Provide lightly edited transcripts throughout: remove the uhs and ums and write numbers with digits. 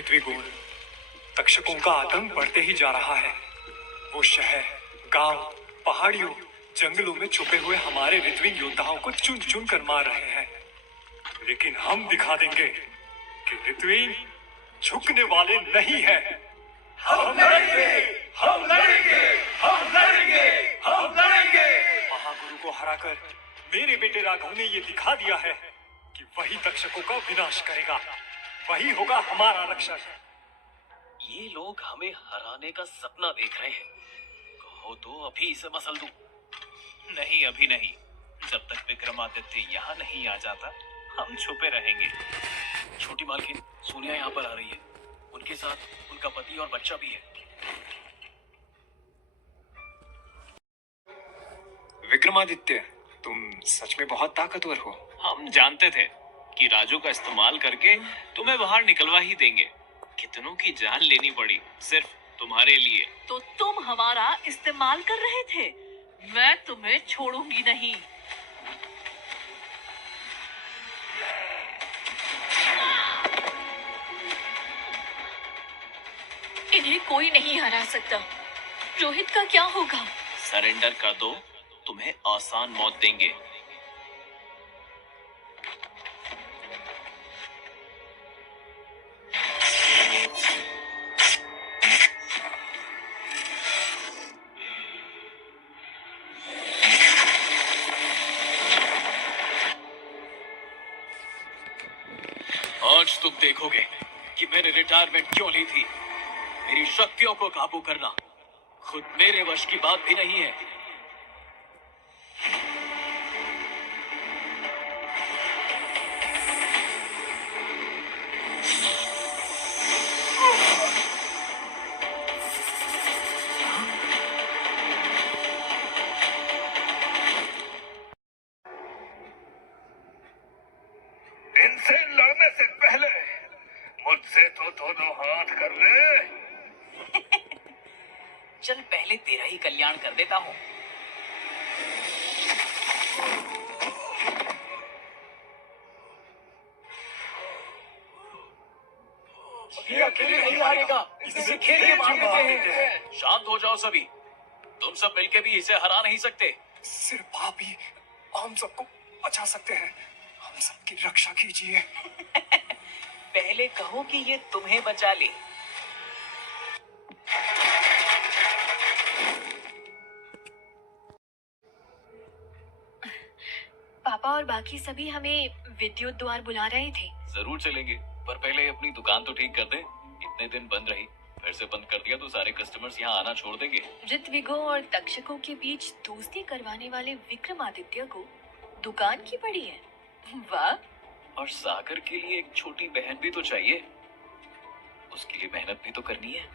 ऋत्विगुण, तक्षकों का आतंक बढ़ते ही जा रहा है। वो शहर, गांव, पहाड़ियों, जंगलों में छुपे हुए हमारे ऋत्विक योद्धाओं को चुन चुन कर मार रहे हैं। लेकिन हम दिखा देंगे कि ऋत्विक झुकने वाले नहीं है। हम लड़ेंगे, हम लड़ेंगे, हम लड़ेंगे, हम लड़ेंगे। महागुरु को हराकर मेरे बेटे राघव ने ये दिखा दिया है कि वही तक्षकों का विनाश करेगा, वही होगा हमारा रक्षक। ये लोग हमें हराने का सपना देख रहे हैं। कहो तो अभी इसे मसल दूं। नहीं, अभी नहीं। जब तक विक्रमादित्य यहाँ नहीं आ जाता, हम छुपे रहेंगे। छोटी मालकिन, सोनिया यहाँ पर आ रही है। उनके साथ उनका पति और बच्चा भी है। विक्रमादित्य, तुम सच में बहुत ताकतवर हो। हम जानते थे कि राजू का इस्तेमाल करके तुम्हें बाहर निकलवा ही देंगे। कितनों की जान लेनी पड़ी सिर्फ तुम्हारे लिए। तो तुम हमारा इस्तेमाल कर रहे थे। मैं तुम्हें छोड़ूंगी नहीं। इन्हें कोई नहीं हरा सकता। रोहित का क्या होगा? सरेंडर कर दो, तुम्हें आसान मौत देंगे। आज तुम देखोगे कि मैंने रिटायरमेंट क्यों ली थी। मेरी शक्तियों को काबू करना खुद मेरे वश की बात भी नहीं है। इनसे लड़ने से पहले मुझसे तो दोनों हाथ कर ले। चल पहले तेरा ही कल्याण कर देता हूँ। ये अकेले नहीं हारेगा, इसे खेल के मार देते हैं। शांत हो जाओ सभी। तुम सब मिलके भी इसे हरा नहीं सकते। सिर्फ आप ही हम सबको बचा सकते हैं। हम सबकी रक्षा कीजिए। पहले कहो कि ये तुम्हें बचा ले। पापा और बाकी सभी हमें विद्युत द्वार बुला रहे थे। जरूर चलेंगे, पर पहले अपनी दुकान तो ठीक कर दे। इतने दिन बंद रही, फिर से बंद कर दिया तो सारे कस्टमर्स यहाँ आना छोड़ देंगे। ऋत्विगों और तक्षकों के बीच दोस्ती करवाने वाले विक्रमादित्य को दुकान की पड़ी है। वाह। और सागर के लिए एक छोटी बहन भी तो चाहिए। उसके लिए मेहनत भी तो करनी है।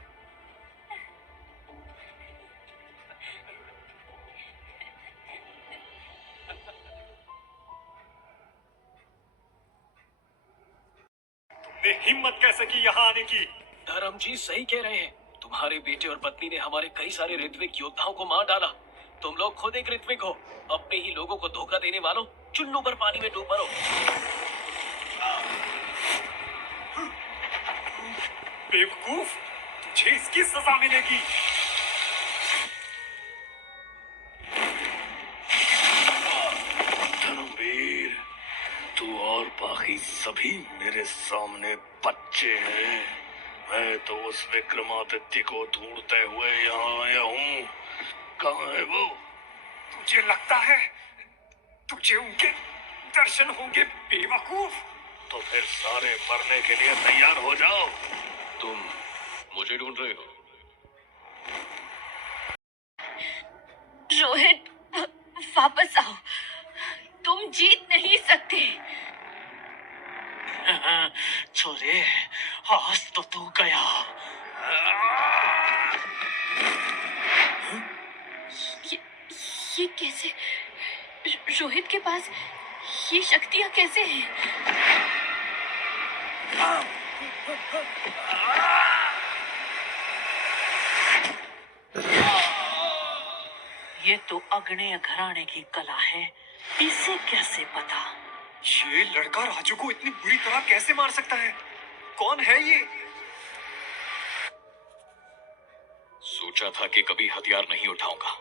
तुमने हिम्मत कैसे की यहाँ आने की? धर्म जी सही कह रहे हैं। तुम्हारे बेटे और पत्नी ने हमारे कई सारे ऋत्विक योद्धाओं को मार डाला। तुम लोग खुद एक ऋत्विक हो। अपने ही लोगों को धोखा देने वालों, चुन्नू पर पानी में डूब मरो। बेवकूफ, तुझे इसकी सजा मिलेगी। धर्मवीर, तू और बाकी सभी मेरे सामने बच्चे हैं। मैं तो उस विक्रमादित्य को ढूंढते हुए यहाँ आया हूँ। कहाँ है वो? तुझे लगता है तुझे उनके दर्शन होंगे, बेवकूफ? तो फिर सारे मरने के लिए तैयार हो जाओ। तुम मुझे ढूंढ रहे हो? रोहित, वापस आओ। तुम जीत नहीं सकते। छोरे, आज तो तू गया। ये कैसे? रोहित के पास ये शक्तियां कैसे हैं? ये तो अग्नेय घराने की कला है। इसे कैसे पता? ये लड़का राजू को इतनी बुरी तरह कैसे मार सकता है? कौन है ये? सोचा था कि कभी हथियार नहीं उठाऊंगा।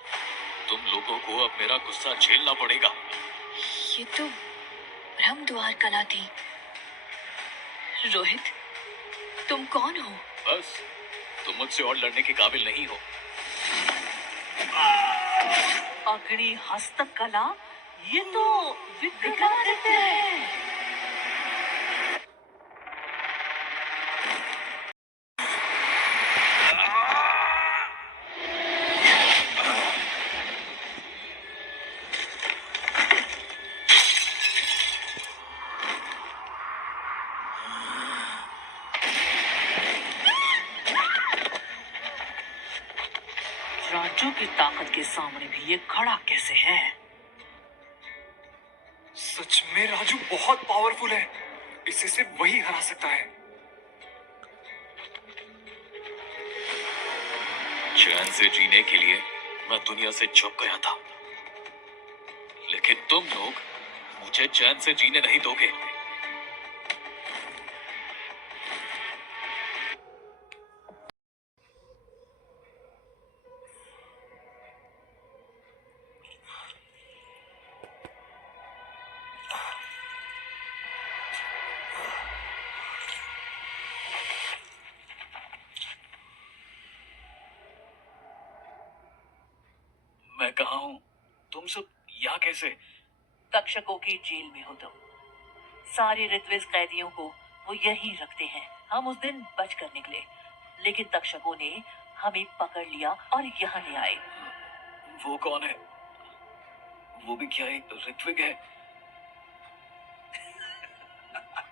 तुम लोगों को अब मेरा गुस्सा झेलना पड़ेगा। ये तो ब्रह्म द्वार कला थी। रोहित, तुम कौन हो? बस, तुम मुझसे और लड़ने के काबिल नहीं हो। अग्नि हस्तकला, ये तो विक्रमादित्य है। राजू की ताकत के सामने भी ये खड़ा कैसे है? सच में राजू बहुत पावरफुल है। इसे सिर्फ वही हरा सकता है। चैन से जीने के लिए मैं दुनिया से छुप गया था, लेकिन तुम लोग मुझे चैन से जीने नहीं दोगे। मैं कहाँ हूँ? तुम सब यहाँ कैसे? तक्षकों की जेल में हो तुम। सारे ऋत्विज कैदियों को वो यहीं रखते हैं। हम उस दिन बच कर निकले, लेकिन तक्षकों ने हमें पकड़ लिया और यहाँ ले आए। वो कौन है? वो भी क्या एक ऋत्विक है?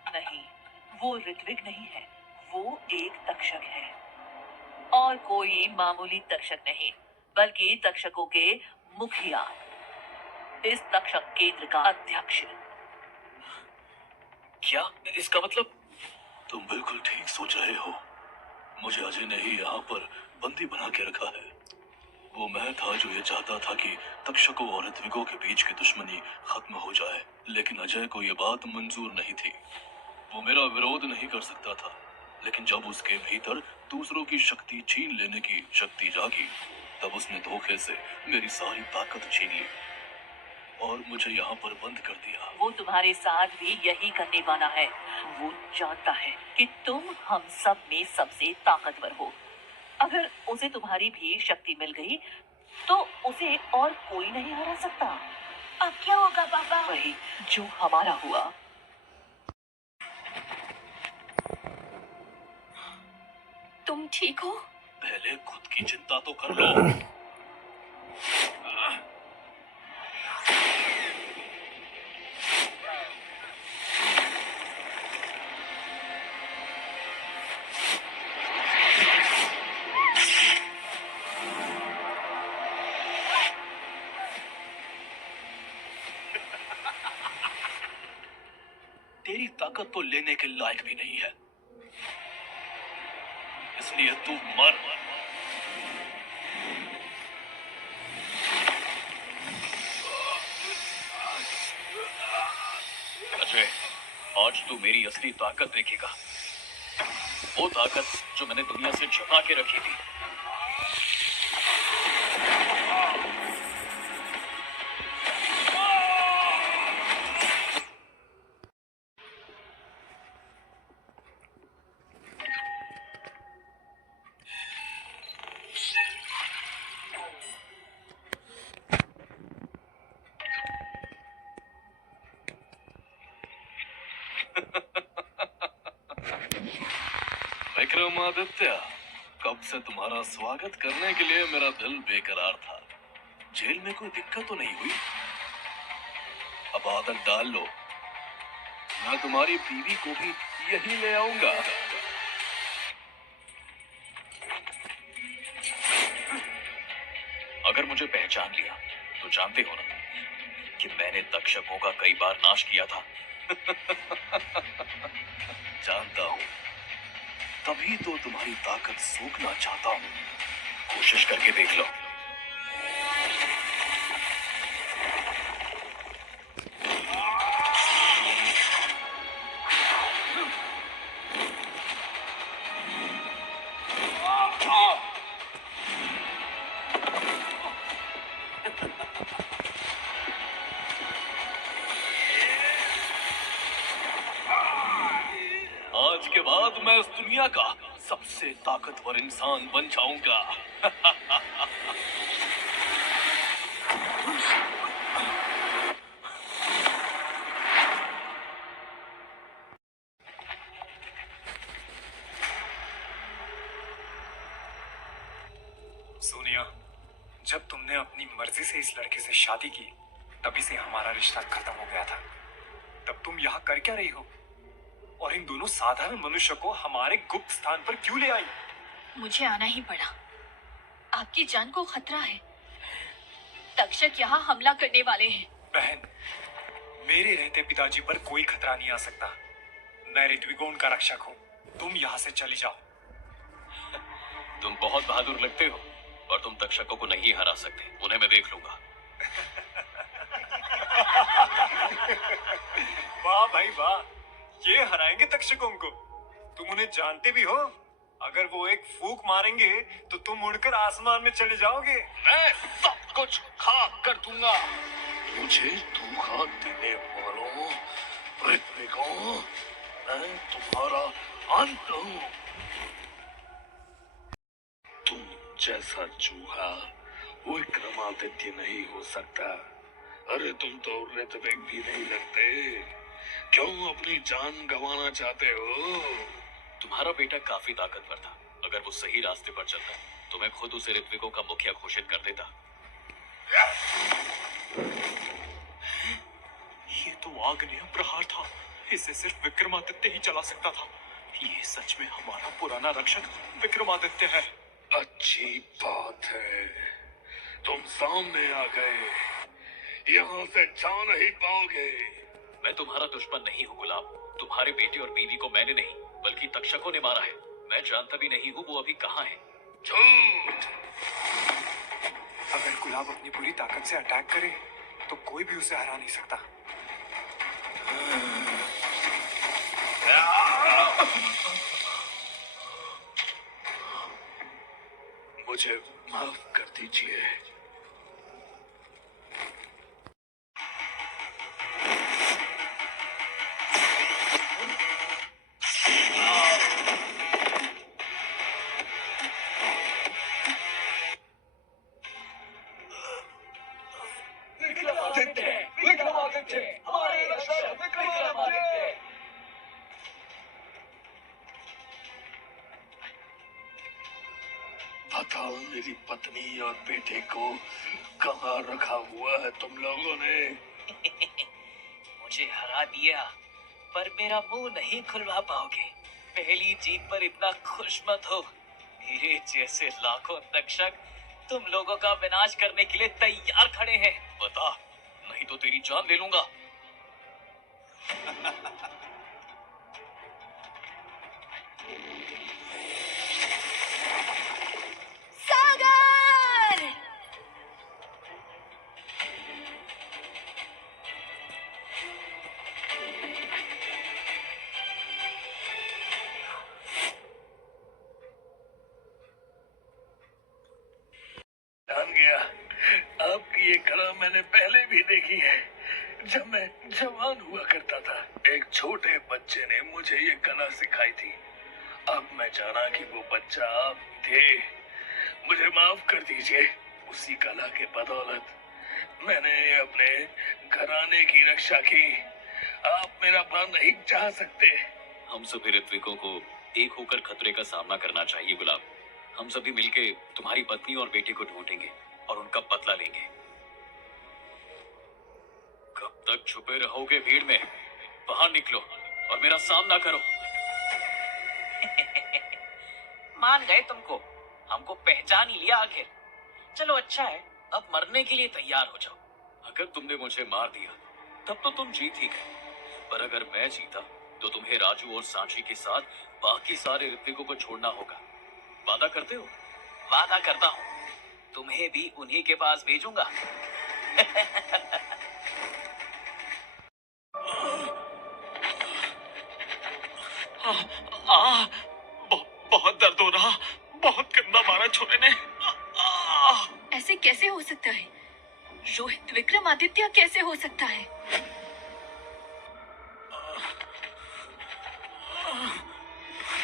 नहीं, वो ऋत्विक नहीं है, वो एक तक्षक है। और कोई मामूली तक्षक नहीं, बल्कि तक्षकों के मुखिया, इस तक्षक केंद्र का अध्यक्ष। क्या इसका मतलब? तुम बिल्कुल ठीक सोच रहे हो। मुझे अजय ने ही यहाँ पर बंदी बना के रखा है। वो मैं था जो ये चाहता था कि तक्षकों और ऋत्विकों के बीच की दुश्मनी खत्म हो जाए, लेकिन अजय को ये बात मंजूर नहीं थी। वो मेरा विरोध नहीं कर सकता था, लेकिन जब उसके भीतर दूसरों की शक्ति छीन लेने की शक्ति जागी, तब उसने धोखे से मेरी सारी ताकत छीन ली और मुझे यहाँ पर बंद कर दिया। वो तुम्हारे साथ भी यही करने वाला है। वो जानता है कि तुम हम सब में सबसे ताकतवर हो। अगर उसे तुम्हारी भी शक्ति मिल गई तो उसे और कोई नहीं हरा सकता। अब क्या होगा पापा? वही जो हमारा हुआ। तुम ठीक हो? पहले खुद की चिंता तो कर लो। तेरी ताकत तो लेने के लायक भी नहीं है, इसलिए तू मर। अजय, आज तू मेरी असली ताकत देखेगा। वो ताकत जो मैंने दुनिया से छुपा के रखी थी। विक्रमादित्य, कब से तुम्हारा स्वागत करने के लिए मेरा दिल बेकरार था। जेल में कोई दिक्कत तो नहीं हुई? अब आदत डाल लो, मैं तुम्हारी बीवी को भी यही ले आऊंगा। अगर मुझे पहचान लिया तो जानते हो ना कि मैंने तक्षकों का कई बार नाश किया था। जानता हूं, तभी तो तुम्हारी ताकत सूखना चाहता हूं। कोशिश करके देख लो। आज के बाद मैं इस दुनिया का सबसे ताकतवर इंसान बन जाऊंगा। सोनिया, जब तुमने अपनी मर्जी से इस लड़के से शादी की, तभी से हमारा रिश्ता खत्म हो गया था। तब तुम यहाँ कर क्या रही हो? और इन दोनों साधारण मनुष्य को हमारे गुप्त स्थान पर क्यों ले आई? मुझे आना ही पड़ा। आपकी जान को खतरा है। तक्षक यहाँ हमला करने वाले हैं। बहन, मेरे रहते पिताजी पर कोई खतरा नहीं आ सकता। मैं ऋत्विकोण का रक्षक हूँ। तुम यहाँ से चली जाओ। तुम बहुत बहादुर लगते हो, और तुम तक्षकों को नहीं हरा सकते। उन्हें मैं देख लूंगा। वाह भाई वाह, ये हराएंगे तक्षकों को। तुम उन्हें जानते भी हो। अगर वो एक फूंक मारेंगे तो तुम उड़कर आसमान में चले जाओगे। मैं सब कुछ खाक कर दूंगा। मुझे धोखा देने वालों, ऋत्विकों, मैं तुम्हारा अंत हूँ। तुम जैसा चूहा विक्रमादित्य नहीं हो सकता। अरे तुम तो ऋत्विक भी नहीं लगते। क्यों अपनी जान गंवाना चाहते हो? तुम्हारा बेटा काफी ताकतवर था। अगर वो सही रास्ते पर चलता तो मैं खुद उसे ऋत्विकों का मुखिया घोषित कर देता। ये तो आग्नेय प्रहार था। इसे सिर्फ विक्रमादित्य ही चला सकता था। ये सच में हमारा पुराना रक्षक विक्रमादित्य है। अच्छी बात है, तुम सामने आ गए। यहाँ से जा नहीं पाओगे। मैं तुम्हारा दुश्मन नहीं हूँ गुलाब। तुम्हारे बेटे और बीवी को मैंने नहीं बल्कि तक्षकों ने मारा है। मैं जानता भी नहीं हूँ वो अभी कहाँ है। झूठ! अगर गुलाब अपनी पूरी ताकत से अटैक करे तो कोई भी उसे हरा नहीं सकता। मुझे माफ कर दीजिए। बताओ, मेरी पत्नी और बेटे को कहाँ रखा हुआ है तुम लोगों ने? मुझे हरा दिया, पर मेरा मुंह नहीं खुलवा पाओगे। पहली जीत पर इतना खुश मत हो। मेरे जैसे लाखों तक्षक तुम लोगों का विनाश करने के लिए तैयार खड़े हैं। बता, नहीं तो तेरी जान ले लूंगा। सागर! जान गया, आपकी ये कला मैंने पहले भी देखी है। जब मैं जवान हुआ करता था, एक छोटे बच्चे ने मुझे ये कला सिखाई थी। अब मैं जाना कि वो बच्चा आप थे। मुझे माफ कर दीजिए। उसी कला के बदौलत मैंने अपने घराने की रक्षा की। आप मेरा प्राण नहीं चाह सकते। हम सभी ऋत्विकों को एक होकर खतरे का सामना करना चाहिए गुलाब। हम सभी मिलके तुम्हारी पत्नी और बेटे को ढूंढेंगे और उनका बदला लेंगे। कब तक छुपे रहोगे भीड़ में? बाहर निकलो और मेरा सामना करो। मान गए तुमको। हमको पहचान ही लिया आखिर। चलो अच्छा है, अब मरने के लिए तैयार हो जाओ। अगर तुमने मुझे मार दिया तब तो तुम जीत ही गए, पर अगर मैं जीता तो तुम्हें राजू और सांची के साथ बाकी सारे ऋत्विकों को छोड़ना होगा। वादा करते हो? वादा करता हूँ, तुम्हें भी उन्हीं के पास भेजूंगा। बहुत दर्द हो रहा। बहुत गंदा मारा छोरे ने। ऐसे कैसे हो सकता है? रोहित विक्रमादित्य कैसे हो सकता है?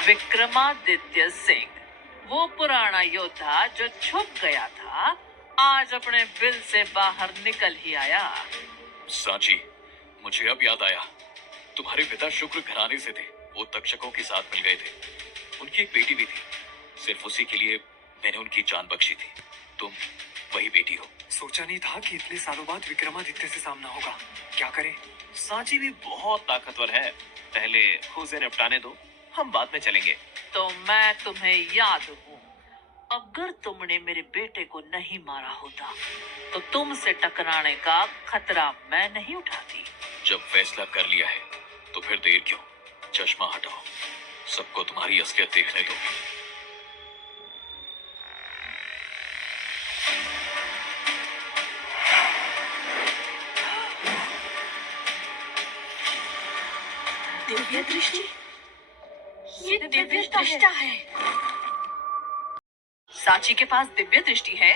विक्रमादित्य सिंह, वो पुराना योद्धा जो छुप गया था, आज अपने बिल से बाहर निकल ही आया। सांची, मुझे अब याद आया, तुम्हारे पिता शुक्र घराने से थे। वो तक्षकों के साथ मिल गए थे। उनकी एक बेटी भी थी। सिर्फ उसी के लिए मैंने उनकी जान बख्शी थी। तुम वही बेटी हो। सोचा नहीं था कि इतने सालों बाद विक्रमादित्य से सामना होगा। क्या करें? सांची भी बहुत ताकतवर है। पहले उसे निपटाने दो, हम बाद में चलेंगे। तो मैं तुम्हें याद हूँ। अगर तुमने मेरे बेटे को नहीं मारा होता तो तुमसे टकराने का खतरा मैं नहीं उठाती। जब फैसला कर लिया है तो फिर देर क्यों? चश्मा हटाओ, सबको तुम्हारी असलियत देखने दो। दिव्य दृष्टि, ये दिव्य दृष्टा है। सांची के पास दिव्य दृष्टि है।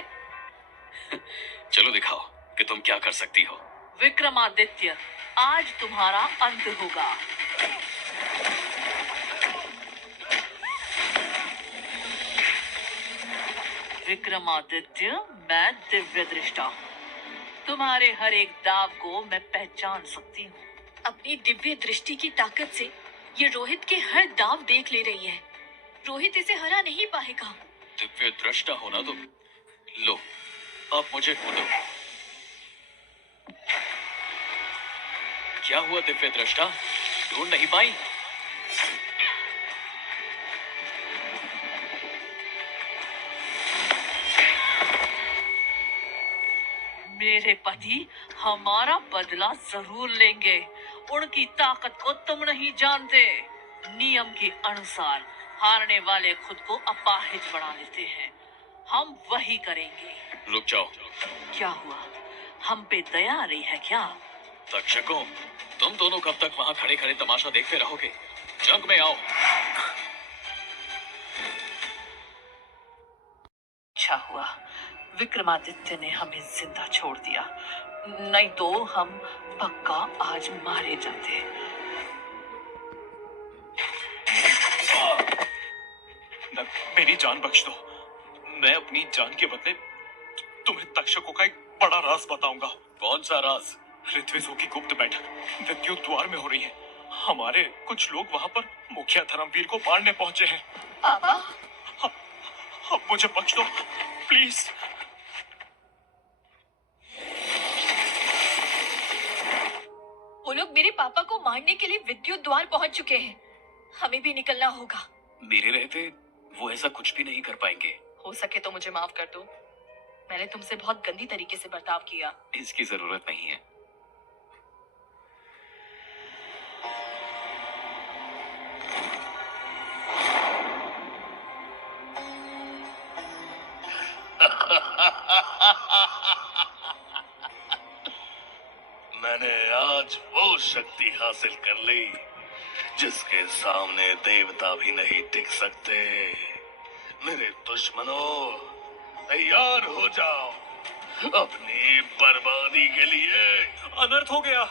चलो दिखाओ कि तुम क्या कर सकती हो। विक्रमादित्य, आज तुम्हारा अंत होगा। विक्रमादित्य, मैं दिव्य दृष्टा हूँ। तुम्हारे हर एक दाव को मैं पहचान सकती हूँ। अपनी दिव्य दृष्टि की ताकत से ये रोहित के हर दाव देख ले रही है। रोहित इसे हरा नहीं पाएगा। दिव्य दृष्टा हो ना तुम? लो, अब मुझे ढूंढो। क्या हुआ दिव्य दृष्टा? ढूंढ नहीं पाई? मेरे पति हमारा बदला जरूर लेंगे। उनकी ताकत को तुम नहीं जानते। नियम के अनुसार हारने वाले खुद को अपाहिज बना लेते हैं। हम वही करेंगे। रुक जाओ। क्या हुआ? हम पे दया आ रही है क्या? तक्षकों, तुम दोनों कब तक वहां खड़े खड़े तमाशा देखते रहोगे? जंग में आओ। अच्छा हुआ विक्रमादित्य ने हमें जिंदा छोड़ दिया, नहीं तो हम पक्का आज मारे जाते। मेरी जान बख्श दो। मैं अपनी जान के बदले तुम्हें तक्षकों का एक बड़ा राज बताऊंगा। कौन सा राज? ऋत्विजों की गुप्त बैठक विद्युत द्वार में हो रही है। हमारे कुछ लोग वहां पर मुखिया धर्मवीर को मारने पहुंचे हैं। पापा, अब मुझे बख्श दो प्लीज। वो लोग मेरे पापा को मारने के लिए विद्युत द्वार पहुंच चुके हैं। हमें भी निकलना होगा। मेरे रहते वो ऐसा कुछ भी नहीं कर पाएंगे। हो सके तो मुझे माफ कर दो। मैंने तुमसे बहुत गंदी तरीके से बर्ताव किया। इसकी जरूरत नहीं है। मैंने आज वो शक्ति हासिल कर ली जिसके सामने देवता भी नहीं टिक सकते। मेरे दुश्मनों, तैयार हो जाओ अपनी बर्बादी के लिए। अनर्थ हो गया।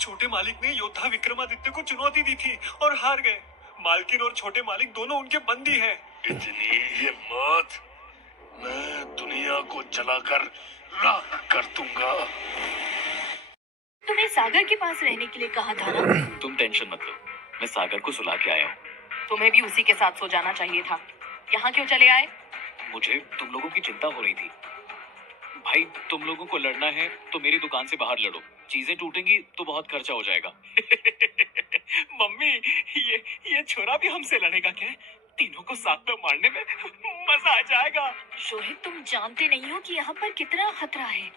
छोटे मालिक ने योद्धा विक्रमादित्य को चुनौती दी थी और हार गए। मालकिन और छोटे मालिक दोनों उनके बंदी हैं। इतनी हिम्मत! मैं दुनिया को जलाकर राख कर दूंगा। तुम्हें सागर के पास रहने के लिए कहा था ना? तुम टेंशन मत लो, मैं सागर को सुला के आया हूँ। तुम्हें भी उसी के साथ सो जाना चाहिए था। यहाँ क्यों चले आए? मुझे तुम लोगों की चिंता हो रही थी। भाई, तुम लोगों को लड़ना है तो मेरी दुकान से बाहर लड़ो। चीजें टूटेंगी तो बहुत खर्चा हो जाएगा। मम्मी, ये छोरा भी हमसे लड़ेगा क्या? तीनों को साथ में मारने में मजा आ जाएगा। रोहित, तुम जानते नहीं हो कि यहाँ पर कितना खतरा है।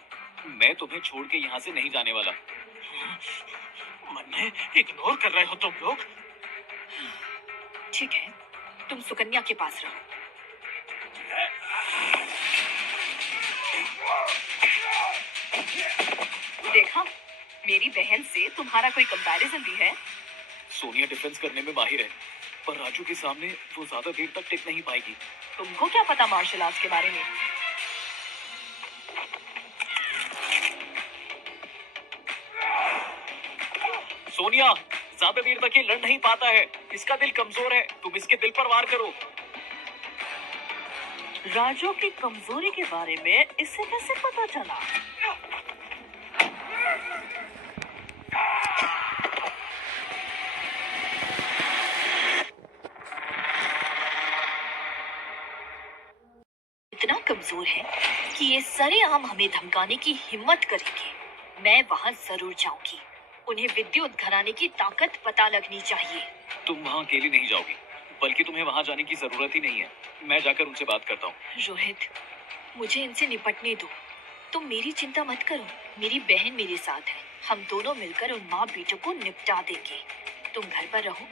मैं तुम्हें छोड़ के यहाँ से नहीं जाने वाला। मन्ने, इग्नोर कर रहे हो तुम लोग। ठीक है, तुम सुकन्या के पास रहो। देखा, मेरी बहन से तुम्हारा कोई कंपैरिजन भी है? सोनिया डिफेंस करने में माहिर है, पर राजू के सामने वो ज्यादा देर तक टिक नहीं पाएगी। तुमको क्या पता मार्शल आर्ट्स के बारे में? सोनिया, ज्यादा देर तक ये लड़ नहीं पाता है। इसका दिल कमजोर है, तुम इसके दिल पर वार करो। राजू की कमजोरी के बारे में इसे कैसे पता चला? इतना कमजोर है कि ये सरेआम हमें धमकाने की हिम्मत करेंगे। मैं वहाँ जरूर जाऊंगी। उन्हें विद्युत घराने की ताकत पता लगनी चाहिए। तुम वहाँ अकेली नहीं जाओगी, बल्कि तुम्हें वहाँ जाने की जरूरत ही नहीं है। मैं जाकर उनसे बात करता हूँ। रोहित, मुझे इनसे निपटने दो। तुम मेरी चिंता मत करो, मेरी बहन मेरे साथ है। हम दोनों मिलकर उन माँ बेटों को निपटा देंगे। तुम घर पर रहो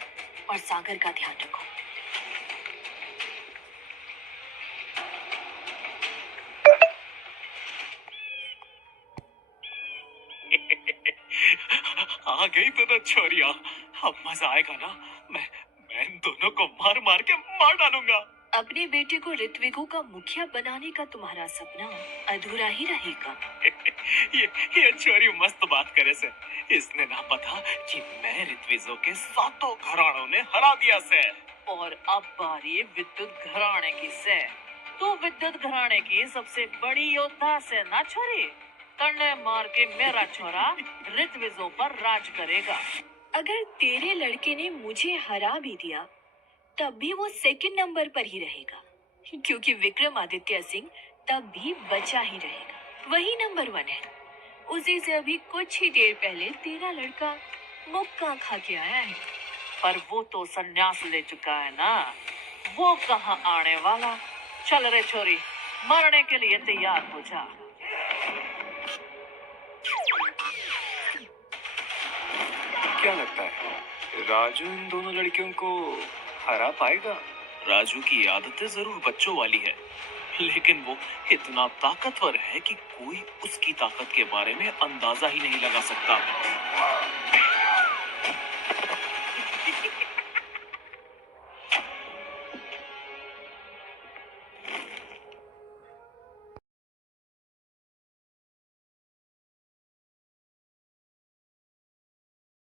और सागर का ध्यान रखो। आ गई तो छोरिया, अब मजा आएगा ना। मैं इन दोनों को मार मार के मार डालूंगा। अपने बेटे को ऋत्विकों का मुखिया बनाने का तुम्हारा सपना अधूरा ही रहेगा। ये छोरी मस्त बात करे से। इसने ना पता कि मैं ऋत्विजों के सातों घरानों ने हरा दिया से। और अब बारी विद्युत घराने की से। तू विद्युत घराने की सबसे बड़ी योद्धा से ना छोरी। तन्ने मार के मेरा छोरा ऋत्विजों पर राज करेगा। अगर तेरे लड़के ने मुझे हरा भी दिया तब भी वो सेकंड नंबर पर ही रहेगा, क्योंकि विक्रमादित्य सिंह तब भी बचा ही रहेगा। वही नंबर 1 है। उसी से अभी कुछ ही देर पहले तेरा लड़का मुक्का खा के आया है। पर वो तो संन्यास ले चुका है ना, वो कहाँ आने वाला। चल रे छोरी, मरने के लिए तैयार हो जा। क्या लगता है राजू इन दोनों लड़कियों को हरा पाएगा? राजू की आदतें जरूर बच्चों वाली है, लेकिन वो इतना ताकतवर है कि कोई उसकी ताकत के बारे में अंदाजा ही नहीं लगा सकता।